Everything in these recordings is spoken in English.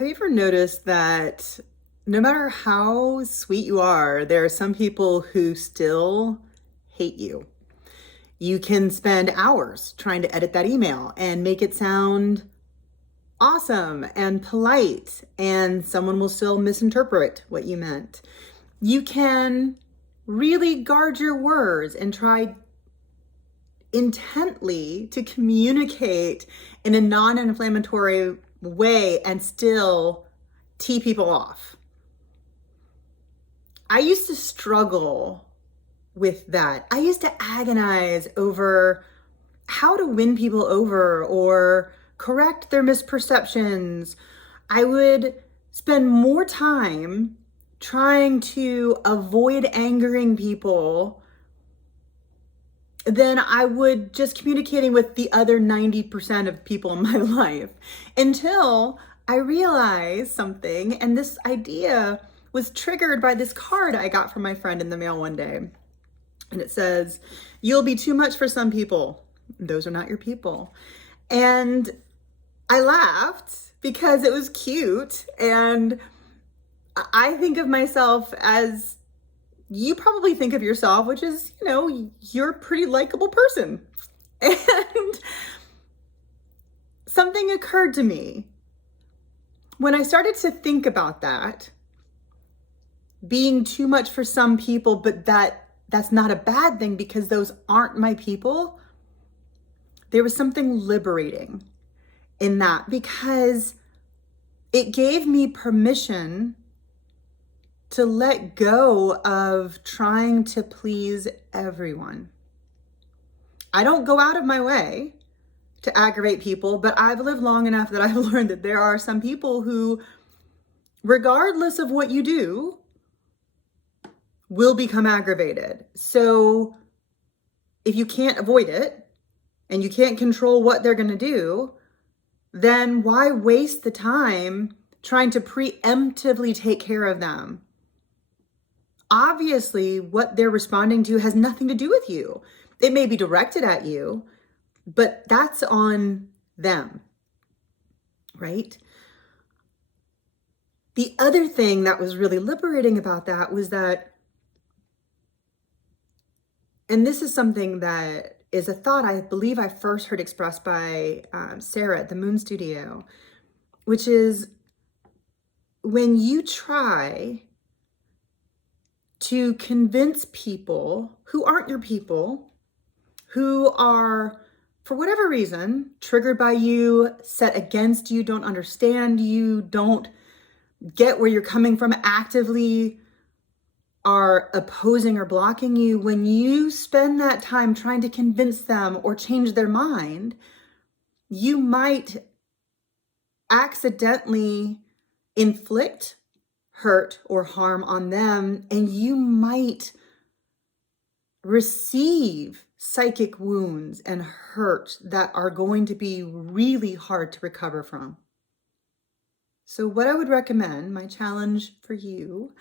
Have you ever noticed that no matter how sweet you are, there are some people who still hate you? You can spend hours trying to edit that email and make it sound awesome and polite, and someone will still misinterpret what you meant. You can really guard your words and try intently to communicate in a non-inflammatory way and still tee people off. I used to struggle with that. I used to agonize over how to win people over or correct their misperceptions. I would spend more time trying to avoid angering people than I would just communicating with the other 90% of people in my life, until I realized something. And this idea was triggered by this card I got from my friend in the mail one day. And it says, "You'll be too much for some people. Those are not your people." And I laughed because it was cute. And I think of myself as you probably think of yourself, which is, you're a pretty likable person. And something occurred to me when I started to think about that, being too much for some people, but that's not a bad thing because those aren't my people. There was something liberating in that because it gave me permission to let go of trying to please everyone. I don't go out of my way to aggravate people, but I've lived long enough that I've learned that there are some people who, regardless of what you do, will become aggravated. So if you can't avoid it and you can't control what they're going to do, then why waste the time trying to preemptively take care of them? Obviously, what they're responding to has nothing to do with you. It may be directed at you, but that's on them, right? The other thing that was really liberating about that was that, and this is something that is a thought I believe I first heard expressed by Sarah at the Moon Studio, which is when you try to convince people who aren't your people, who are, for whatever reason, triggered by you, set against you, don't understand you, don't get where you're coming from, actively are opposing or blocking you, when you spend that time trying to convince them or change their mind, you might accidentally inflict hurt or harm on them, and you might receive psychic wounds and hurt that are going to be really hard to recover from. So what I would recommend, my challenge for you,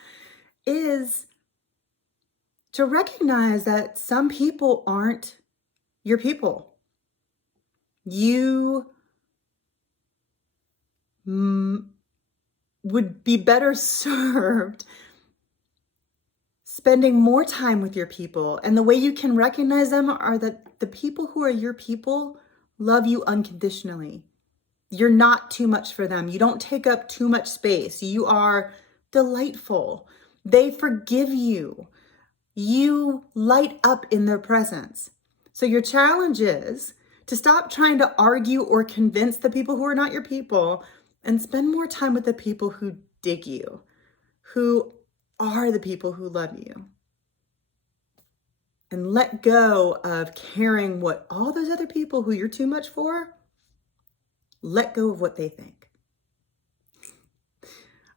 is to recognize that some people aren't your people. You would be better served spending more time with your people. And the way you can recognize them are that the people who are your people love you unconditionally. You're not too much for them. You don't take up too much space. You are delightful. They forgive you. You light up in their presence. So your challenge is to stop trying to argue or convince the people who are not your people and spend more time with the people who dig you, who are the people who love you. And let go of caring what all those other people who you're too much for, let go of what they think. All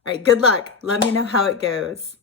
right, good luck. Let me know how it goes.